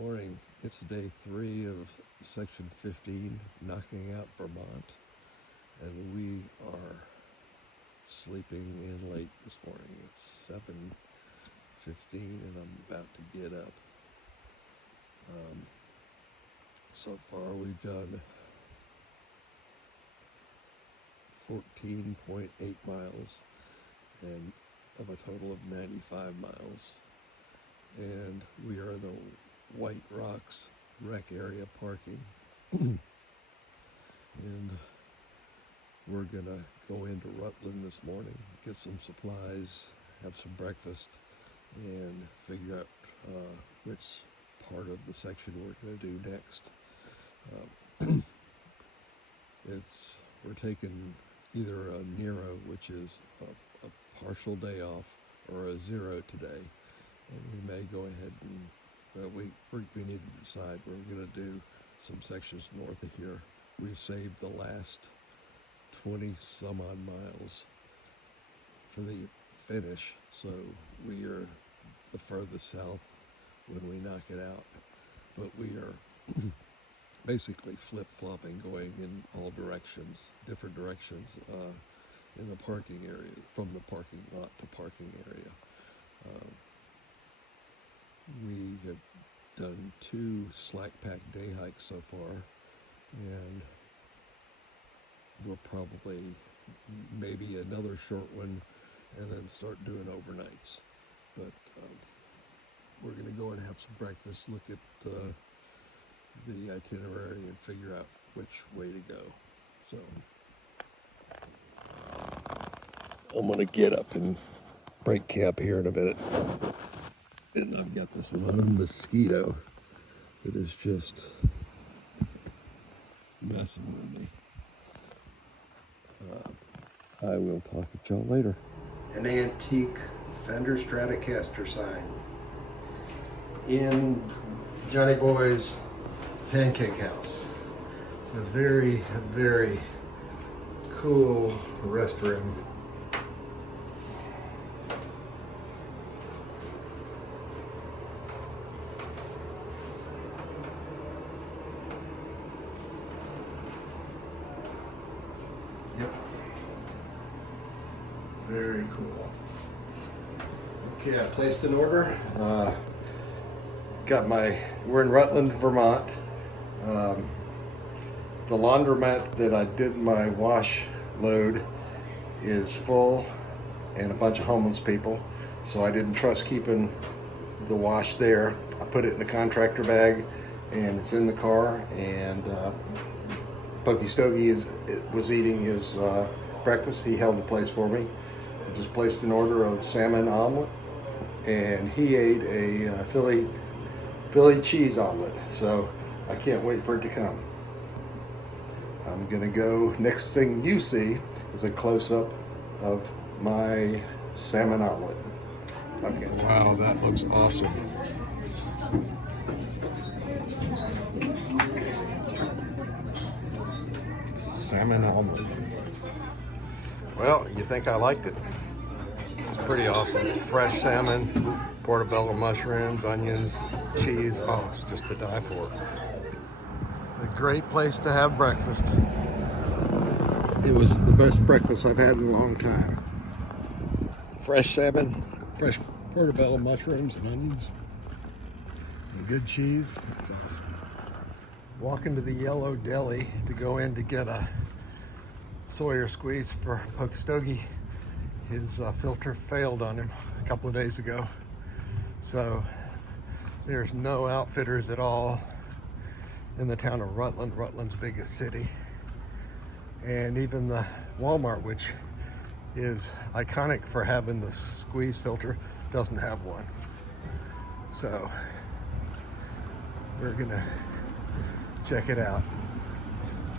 Morning. It's day 3 of section 15, knocking out Vermont, and we are sleeping in late this morning. It's 7:15 and I'm about to get up. So far we've done 14.8 miles and of a total of 95 miles. And we are in the White Rocks rec area parking. And we're gonna go into Rutland this morning, get some supplies, have some breakfast, and figure out which part of the section we're gonna do next. We're taking either a Nero, which is a partial day off, or a zero today, and we may go ahead and we need to decide. We're going to do some sections north of here. We've saved the last 20 some odd miles for the finish, so we are the furthest south when we knock it out. But we are basically flip-flopping, going in all directions, different directions in the parking area, from the parking lot to parking area. We have done 2 slack pack day hikes so far, and we'll probably maybe another short one and then start doing overnights. But we're going to go and have some breakfast, look at the itinerary, and figure out which way to go. So I'm going to get up and break camp here in a minute. And I've got this lone mosquito that is just messing with me. I will talk to y'all later. An antique Fender Stratocaster sign in Johnny Boy's Pancake House. A very, very cool restroom. Yep. Very cool. Okay, I placed an order. We're in Rutland, Vermont. The laundromat that I did my wash load is full and a bunch of homeless people. So I didn't trust keeping the wash there. I put it in a contractor bag and it's in the car, and Pokey Stogey was eating his breakfast. He held the place for me. I just placed an order of salmon omelet, and he ate a Philly cheese omelet. So I can't wait for it to come. I'm gonna go, next thing you see is a close-up of my salmon omelet. Okay. Wow, that looks awesome. Salmon omelet. Well, you think I liked it? It's pretty awesome. Fresh salmon, portobello mushrooms, onions, cheese. Oh, it's just to die for. A great place to have breakfast. It was the best breakfast I've had in a long time. Fresh salmon, fresh portobello mushrooms and onions, and good cheese. It's awesome. Walking to the Yellow Deli to go in to get a Sawyer squeeze for Pokey Stogey. His filter failed on him a couple of days ago. So there's no outfitters at all in the town of Rutland, Rutland's biggest city. And even the Walmart, which is iconic for having the squeeze filter, doesn't have one. So we're gonna check it out,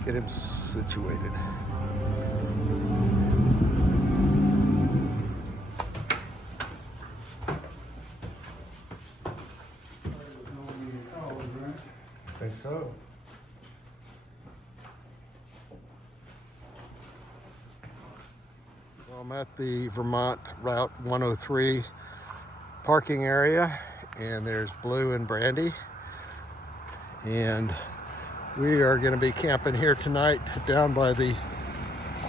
get him situated. I think so. So I'm at the Vermont Route 103 parking area, and there's Blue and Brandy. And we are going to be camping here tonight down by the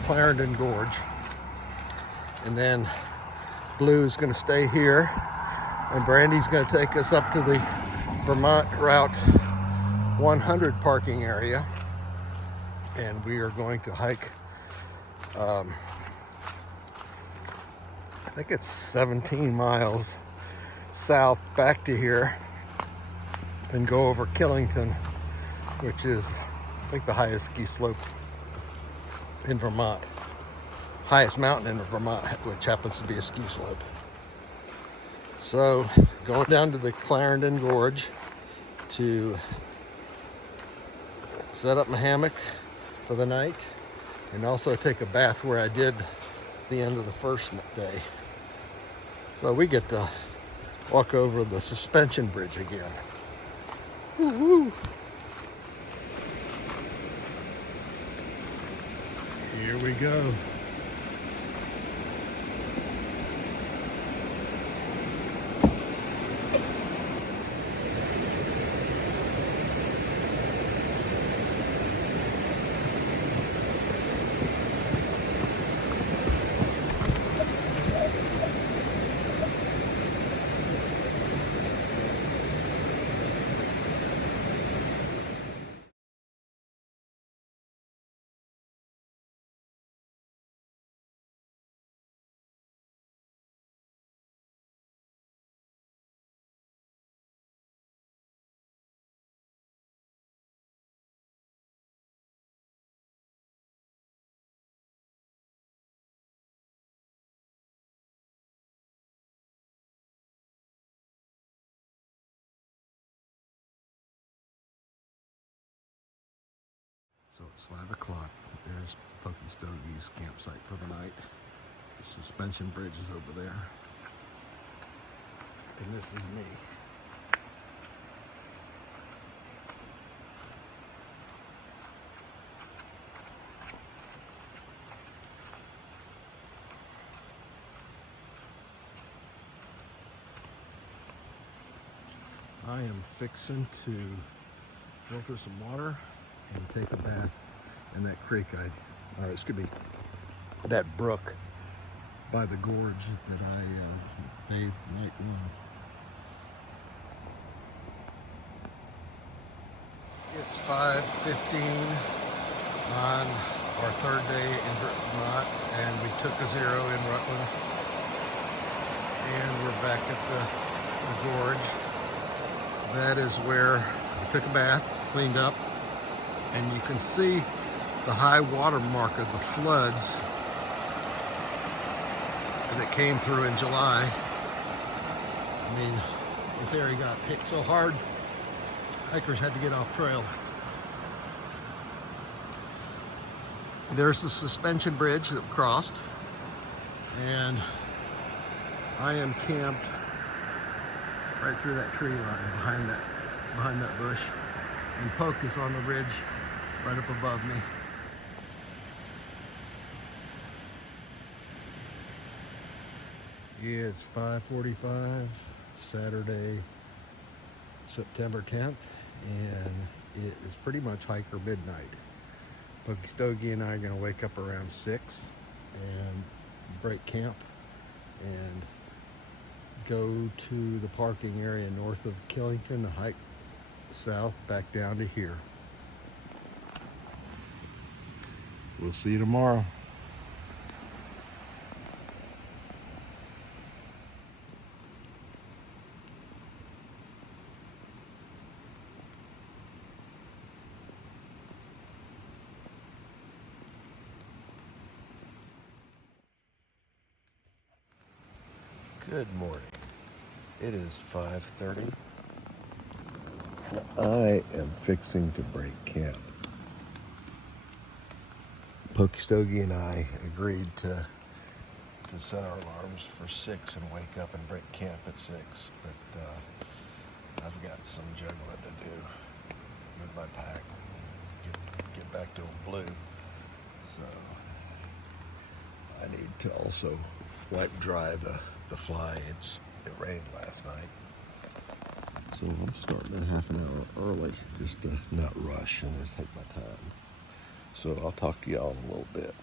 Clarendon Gorge. And then Blue's going to stay here, and Brandy's going to take us up to the Vermont Route 100 parking area. And we are going to hike, I think it's 17 miles south back to here and go over Killington, which is, I think, the highest ski slope in Vermont. Highest mountain in Vermont, which happens to be a ski slope. So, going down to the Clarendon Gorge to set up my hammock for the night and also take a bath where I did the end of the first day. So we get to walk over the suspension bridge again. Woo-hoo. Here we go. So it's 5 o'clock. There's Pokey Stogey's campsite for the night. The suspension bridge is over there. And this is me. I am fixing to filter some water and take a bath in that creek or it's gonna be that brook by the gorge that I bathed night one. It's 5:15 on our third day in Vermont, and we took a zero in Rutland, and we're back at the gorge. That is where I took a bath, cleaned up, and you can see the high water mark of the floods that came through in July. I mean, this area got hit so hard, hikers had to get off trail. There's the suspension bridge that we crossed, and I am camped right through that tree line behind that bush. And Poke is on the ridge right up above me. Yeah, it's 5:45, Saturday, September 10th, and it is pretty much hiker midnight. Pokey Stogey and I are going to wake up around 6 and break camp and go to the parking area north of Killington to hike south back down to here. We'll see you tomorrow. Good morning. It is 5:30. I am fixing to break camp. Pokey Stogey and I agreed to set our alarms for 6 and wake up and break camp at 6, but I've got some juggling to do with my pack, get back to Blue. So I need to also wipe dry the fly. It rained last night. So I'm starting a half an hour early just to not rush and just take my time. So I'll talk to y'all in a little bit.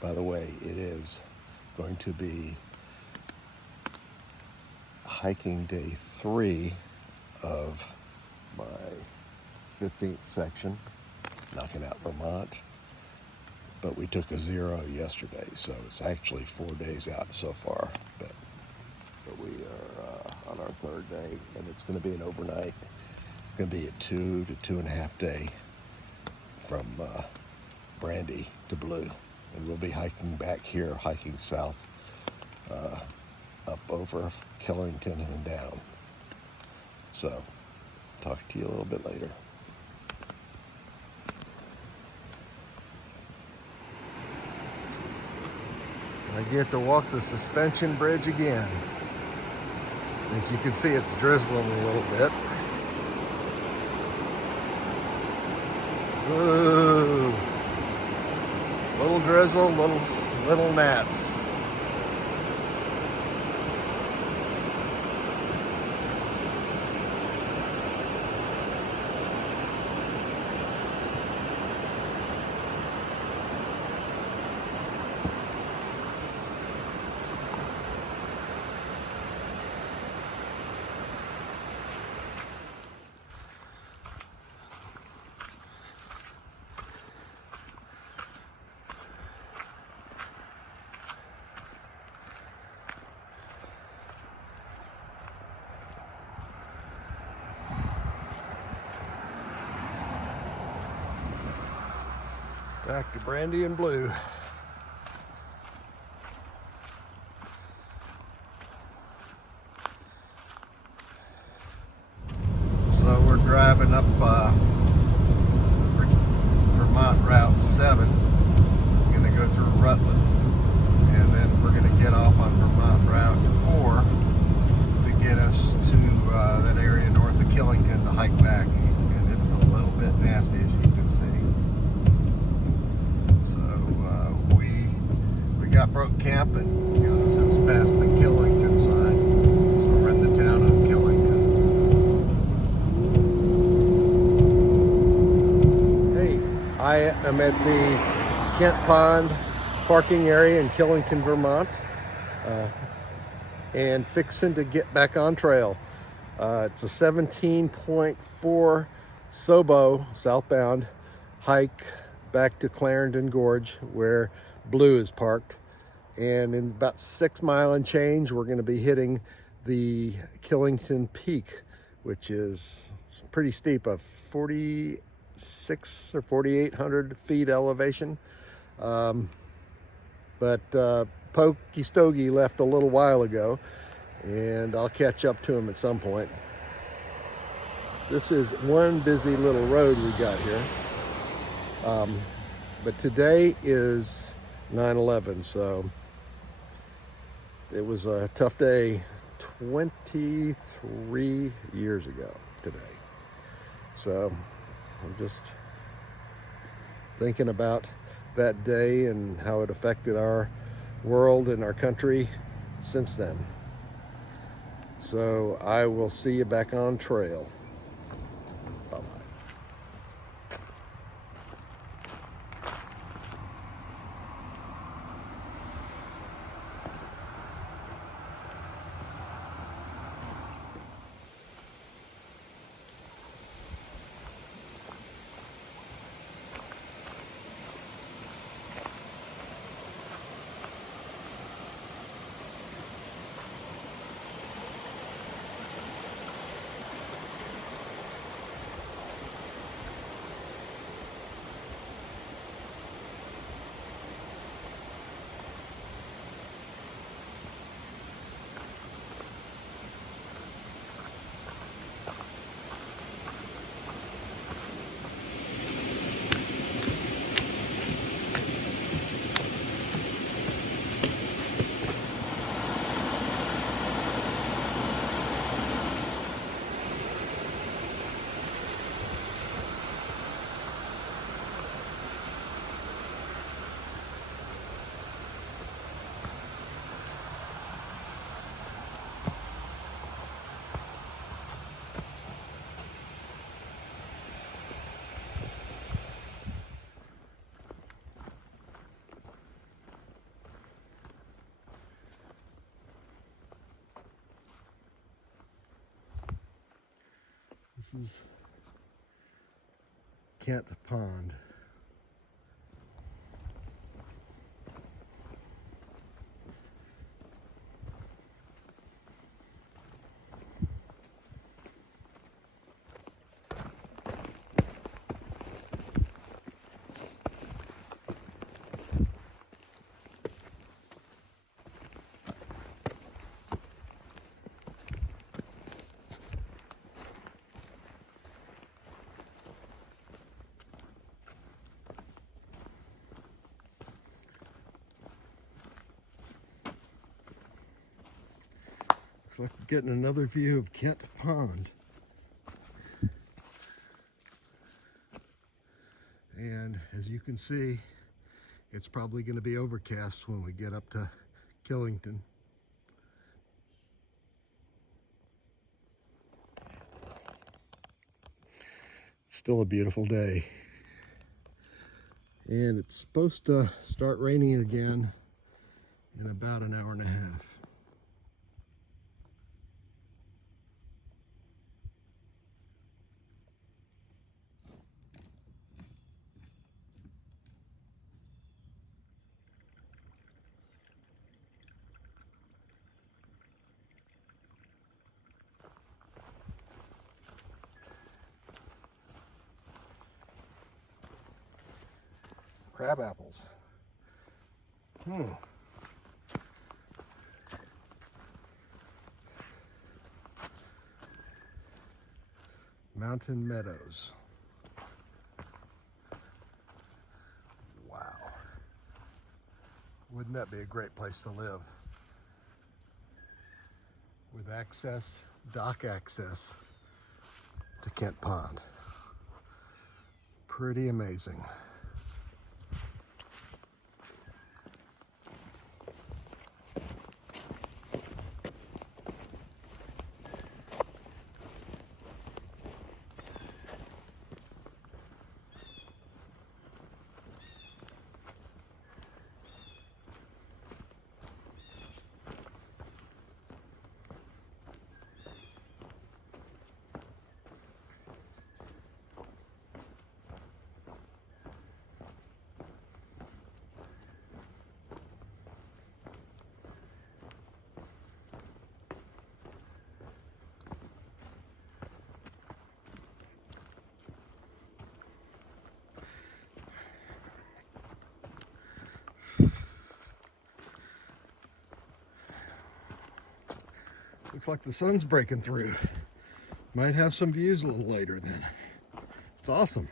By the way, it is going to be hiking day 3 of my 15th section, knocking out Vermont. But we took a 0 yesterday, so it's actually 4 days out so far. But we are on our 3rd day, and it's going to be an overnight. It's going to be a 2 to 2.5 day from Brandy to Blue, and we'll be hiking back here, hiking south up over Killington and down. So, talk to you a little bit later. I get to walk the suspension bridge again. As you can see, it's drizzling a little bit. Ooh. Little drizzle, little gnats. Back to Brandy and Blue. So we're driving up Vermont Route 7. We're going to go through Rutland, and then we're going to get off on Vermont Route 4 to get us to that area north of Killington to hike back. And it's a little bit nasty, as you can see. So we got broke camp and just past the Killington sign. So we're in the town of Killington. Hey, I am at the Kent Pond parking area in Killington, Vermont, and fixing to get back on trail. It's a 17.4 SOBO southbound hike back to Clarendon Gorge where Blue is parked, and in about 6 mile and change we're going to be hitting the Killington Peak, which is pretty steep, a 46 or 4,800 feet elevation. But Pokey Stogey left a little while ago, and I'll catch up to him at some point. This is one busy little road we got here. But today is 9/11, so it was a tough day 23 years ago today. So I'm just thinking about that day and how it affected our world and our country since then. So I will see you back on trail. Bye-bye. This is Kent Pond. Looks like we're getting another view of Kent Pond. And as you can see, it's probably going to be overcast when we get up to Killington. Still a beautiful day. And it's supposed to start raining again in about an hour and a half. Crab apples. Mountain meadows. Wow. Wouldn't that be a great place to live? With access, dock access to Kent Pond. Pretty amazing. Looks like the sun's breaking through. Might have some views a little later then. It's awesome.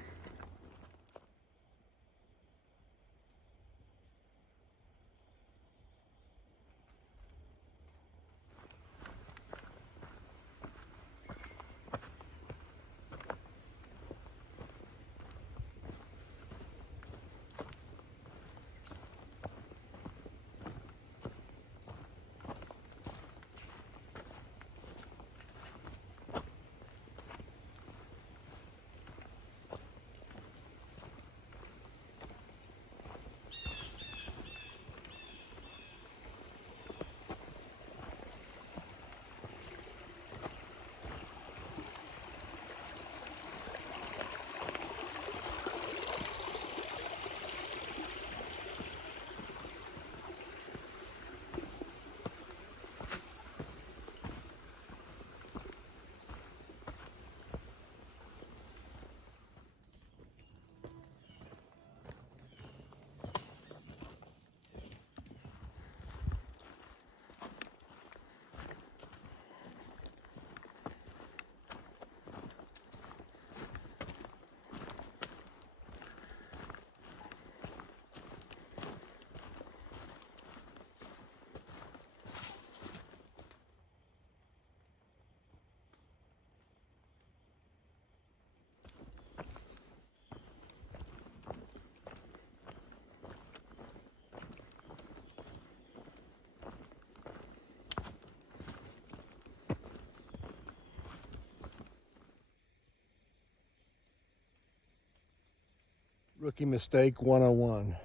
Rookie mistake 101.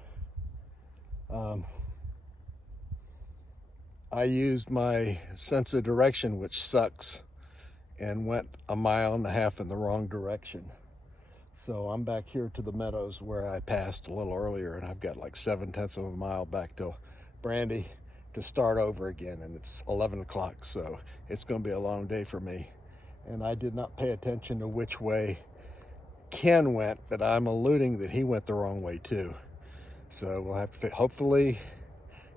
I used my sense of direction, which sucks, and went 1.5 miles in the wrong direction. So I'm back here to the meadows where I passed a little earlier, and I've got like 7/10 of a mile back to Brandy to start over again, and it's 11 o'clock, so it's going to be a long day for me. And I did not pay attention to which way Ken went, but I'm alluding that he went the wrong way too. So we'll have to, hopefully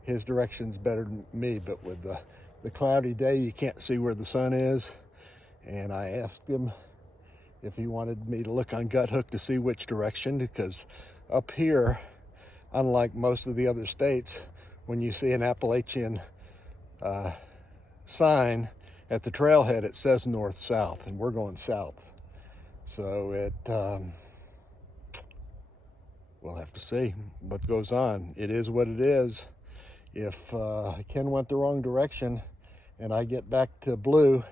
his direction's better than me, but with the cloudy day, you can't see where the sun is. And I asked him if he wanted me to look on Gut Hook to see which direction, because up here, unlike most of the other states, when you see an Appalachian sign at the trailhead, it says north-south, and we're going south. So we'll have to see what goes on. It is what it is. If Ken went the wrong direction and I get back to blue,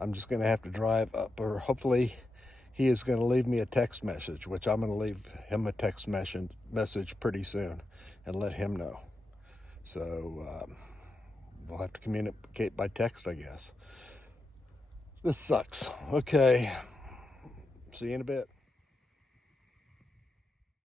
I'm just going to have to drive up, or hopefully he is going to leave me a text message, which I'm going to leave him a text message pretty soon and let him know. So we'll have to communicate by text, I guess. This sucks. Okay. See you in a bit.